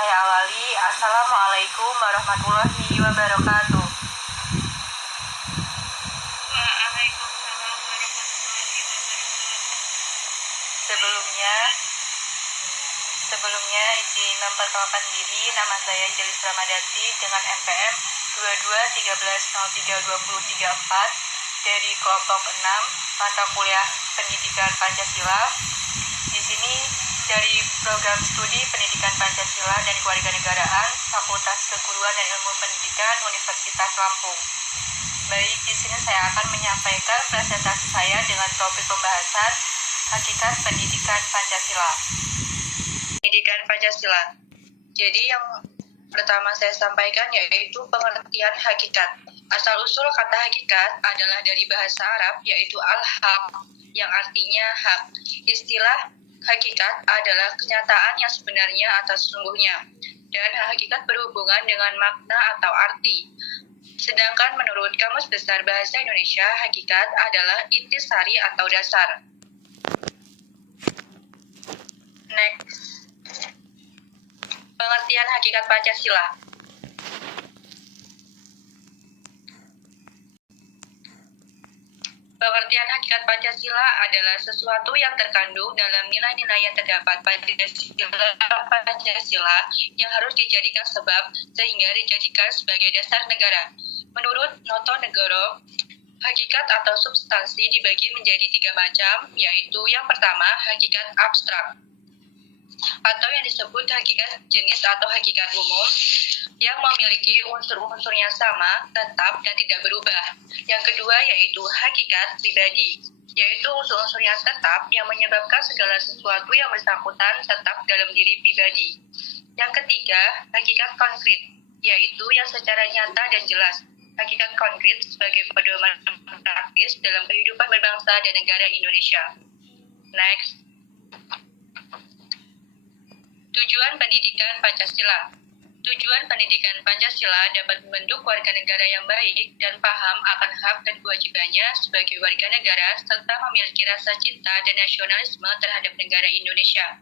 saya awali. Assalamualaikum warahmatullahi wabarakatuh. Waalaikumsalam warahmatullahi wabarakatuh. Sebelumnya izin memperkenalkan diri. Nama saya Jelis Ramadati dengan NPM 2213032034 dari kelompok 6 mata kuliah Pendidikan Pancasila. Di sini dari program studi Pendidikan Pancasila dan Kewarganegaraan Fakultas Keguruan dan Ilmu Pendidikan Universitas Lampung. Baik, di sini saya akan menyampaikan presentasi saya dengan topik pembahasan hakikat pendidikan Pancasila. Pendidikan Pancasila. Jadi yang pertama saya sampaikan yaitu pengertian hakikat. Asal-usul kata hakikat adalah dari bahasa Arab yaitu al-haq yang artinya hak. Istilah hakikat adalah kenyataan yang sebenarnya atau sesungguhnya, dan hakikat berhubungan dengan makna atau arti. Sedangkan menurut Kamus Besar Bahasa Indonesia, hakikat adalah intisari atau dasar. Next. Pengertian hakikat Pancasila. Pengertian hakikat Pancasila adalah sesuatu yang terkandung dalam nilai-nilai yang terdapat pada Pancasila yang harus dijadikan sebab sehingga dijadikan sebagai dasar negara. Menurut Noto Negoro, hakikat atau substansi dibagi menjadi 3 macam, yaitu yang pertama, hakikat abstrak, atau yang disebut hakikat jenis atau hakikat umum, yang memiliki unsur-unsur yang sama, tetap, dan tidak berubah. Yang kedua yaitu hakikat pribadi, yaitu unsur-unsur yang tetap yang menyebabkan segala sesuatu yang bersangkutan tetap dalam diri pribadi. Yang ketiga, hakikat konkret, yaitu yang secara nyata dan jelas. Hakikat konkret sebagai pedoman praktis dalam kehidupan berbangsa dan negara Indonesia. Next. Tujuan pendidikan Pancasila. Tujuan pendidikan Pancasila dapat membentuk warga negara yang baik dan paham akan hak dan kewajibannya sebagai warga negara serta memiliki rasa cinta dan nasionalisme terhadap negara Indonesia.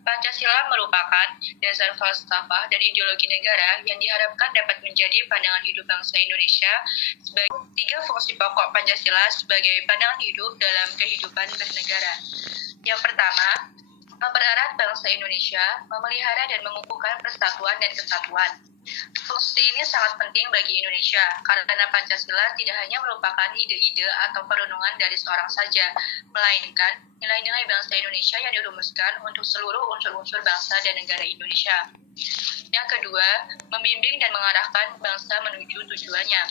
Pancasila merupakan dasar falsafah dan ideologi negara yang diharapkan dapat menjadi pandangan hidup bangsa Indonesia sebagai 3 fungsi pokok Pancasila sebagai pandangan hidup dalam kehidupan bernegara. Yang pertama, mempererat bangsa Indonesia, memelihara dan mengukuhkan persatuan dan kesatuan. Fungsi ini sangat penting bagi Indonesia, karena Pancasila tidak hanya merupakan ide-ide atau perenungan dari seorang saja, melainkan nilai-nilai bangsa Indonesia yang dirumuskan untuk seluruh unsur-unsur bangsa dan negara Indonesia. Yang kedua, membimbing dan mengarahkan bangsa menuju tujuannya.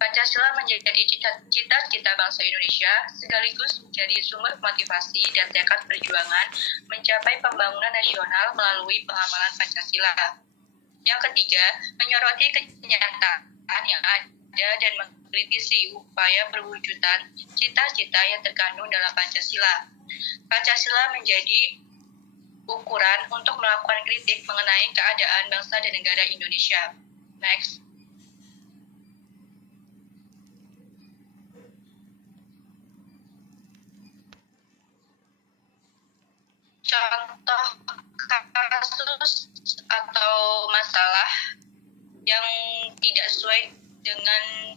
Pancasila menjadi cita-cita bangsa Indonesia, sekaligus menjadi sumber motivasi dan tekad perjuangan mencapai pembangunan nasional melalui pengamalan Pancasila. Yang ketiga, menyoroti kenyataan yang ada dan mengkritisi upaya perwujudan cita-cita yang terkandung dalam Pancasila. Pancasila menjadi ukuran untuk melakukan kritik mengenai keadaan bangsa dan negara Indonesia. Next. Contoh kasus atau masalah yang tidak sesuai dengan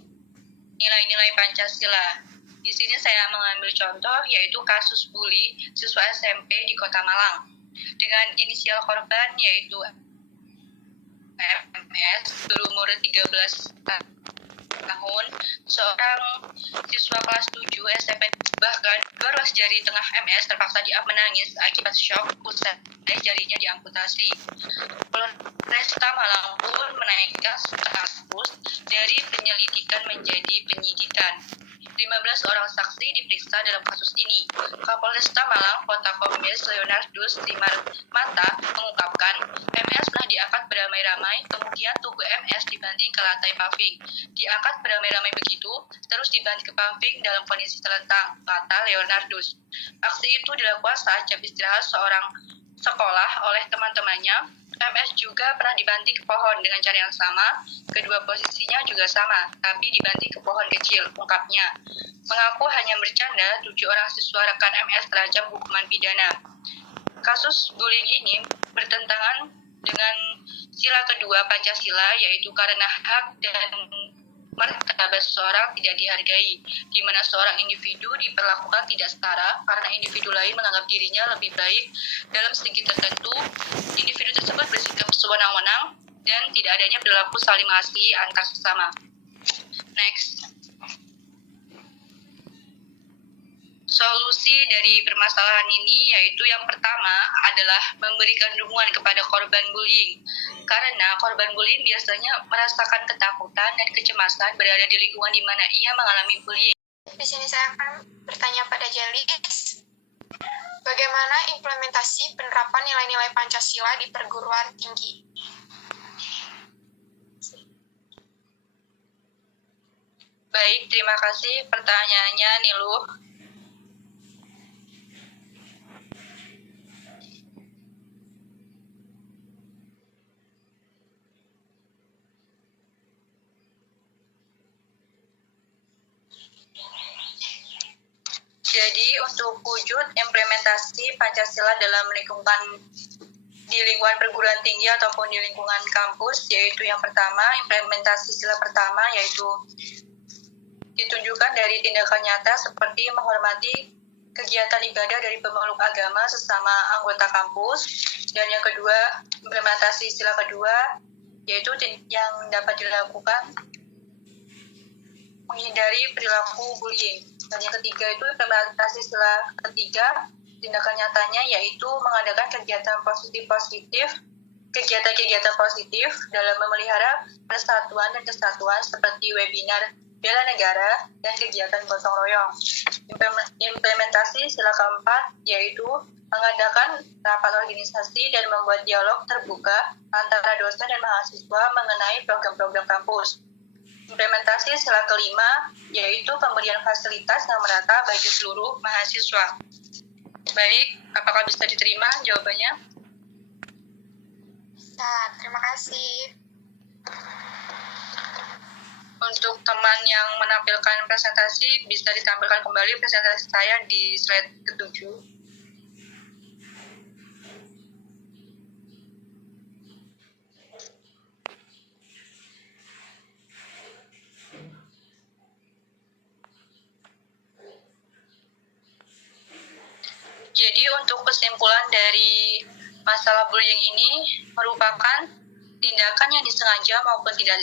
nilai-nilai Pancasila. Di sini saya mengambil contoh yaitu kasus bully siswa SMP di Kota Malang dengan inisial korban yaitu MS berumur 13 tahun, seorang siswa kelas 7 SMP. Bahkan 2 ruas jari tengah MS terpaksa menangis akibat syok usai jarinya diamputasi. Polresta Malang pun menaikkan status dari penyelidikan menjadi penyidikan. 15 orang saksi diperiksa dalam kasus ini. Kapolresta Malang Kota Kombes Leonardus Mata mengungkapkan, MS telah diangkat beramai-ramai, kemudian tubuh MS dibanting ke lantai paving. Diangkat beramai-ramai begitu, terus dibanting ke paving dalam kondisi terlentang, kata Leonardus. Aksi itu dilakukan saat jam istirahat seorang sekolah oleh teman-temannya. MS juga pernah dibanting ke pohon dengan cara yang sama, kedua posisinya juga sama, tapi dibanting ke pohon kecil, ungkapnya. Mengaku hanya bercanda, 7 orang siswa rekan MS terancam hukuman pidana. Kasus bullying ini bertentangan dengan Sila kedua Pancasila yaitu karena hak dan martabat seseorang tidak dihargai, di mana seorang individu diperlakukan tidak setara karena individu lain menganggap dirinya lebih baik dalam segi tertentu. Individu tersebut bersikap sewenang-wenang dan tidak adanya perilaku saling mengasihi antar sesama. Next. Solusi dari permasalahan ini yaitu yang pertama adalah memberikan dukungan kepada korban bullying. Karena korban bullying biasanya merasakan ketakutan dan kecemasan berada di lingkungan di mana ia mengalami bullying. Di sini saya akan bertanya pada Jelis, bagaimana implementasi penerapan nilai-nilai Pancasila di perguruan tinggi? Baik, terima kasih pertanyaannya Nilu. Jadi untuk wujud implementasi Pancasila dalam di lingkungan perguruan tinggi ataupun di lingkungan kampus, yaitu yang pertama, implementasi sila pertama yaitu ditunjukkan dari tindakan nyata seperti menghormati kegiatan ibadah dari pemeluk agama sesama anggota kampus. Dan yang kedua, implementasi sila kedua yaitu yang dapat dilakukan menghindari perilaku bullying. Dan yang ketiga itu implementasi sila ketiga, tindakan nyatanya yaitu mengadakan kegiatan positif dalam memelihara persatuan dan kesatuan seperti webinar bela negara dan kegiatan gotong royong. Implementasi sila keempat yaitu mengadakan rapat organisasi dan membuat dialog terbuka antara dosen dan mahasiswa mengenai program-program kampus. Implementasi sila kelima yaitu pemberian fasilitas yang merata bagi seluruh mahasiswa. Baik, apakah bisa diterima jawabannya? Nah, terima kasih. Untuk teman yang menampilkan presentasi, bisa ditampilkan kembali presentasi saya di slide ke-7. Jadi untuk kesimpulan dari masalah bullying ini merupakan tindakan yang disengaja maupun tidak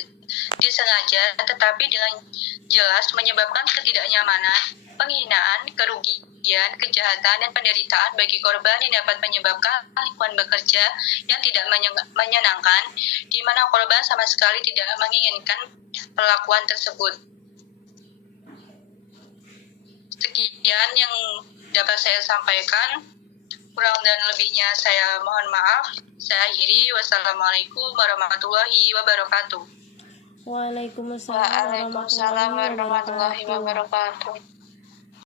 disengaja, tetapi dengan jelas menyebabkan ketidaknyamanan, penghinaan, kerugian, kejahatan, dan penderitaan bagi korban yang dapat menyebabkan lingkungan bekerja yang tidak menyenangkan, di mana korban sama sekali tidak menginginkan perlakuan tersebut. Sekian yang dapat saya sampaikan. Kurang dan lebihnya saya mohon maaf. Saya akhiri. Wassalamualaikum warahmatullahi wabarakatuh. Waalaikumsalam warahmatullahi wabarakatuh.